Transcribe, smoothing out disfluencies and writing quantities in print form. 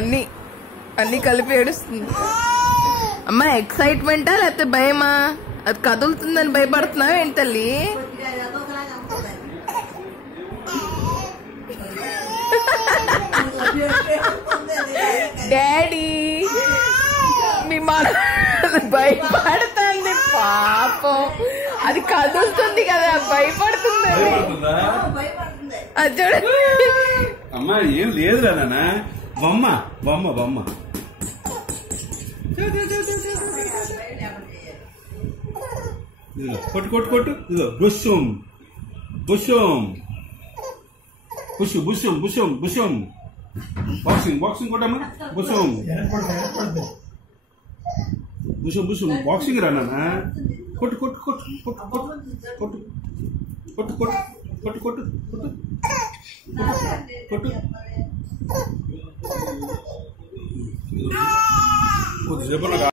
అన్ని అన్ని కలిపి ఏడుస్తుంది. అమ్మా ఎక్సైట్మెంటా లేకపోతే భయమా? అది కదులుతుందని భయపడుతున్నావు ఏంటి తల్లి? డాడీ మీ మన భయపడుతుంది పాపం, అది కదులుతుంది కదా భయపడుతుంది. అది చూడ అమ్మా ఏం లేదురా నాన్న, బొమ్మ బొమ్మ బొమ్మ. కొట్టు కొట్టు కొట్టు, ఇదో బుషం బుషం బుషు బుషం బుషం బుషం. బాక్సింగ్ బాక్సింగ్ కొట్టమ్మా, బుషం బుషం బుషం బాక్సింగ్ రా నాన్న. కొట్టు కొట్టు కొట్టు కొట్టు కొట్టు కొట్టు కొట్టు కొట్టు కొట్టు కొట్టు కొట్టు.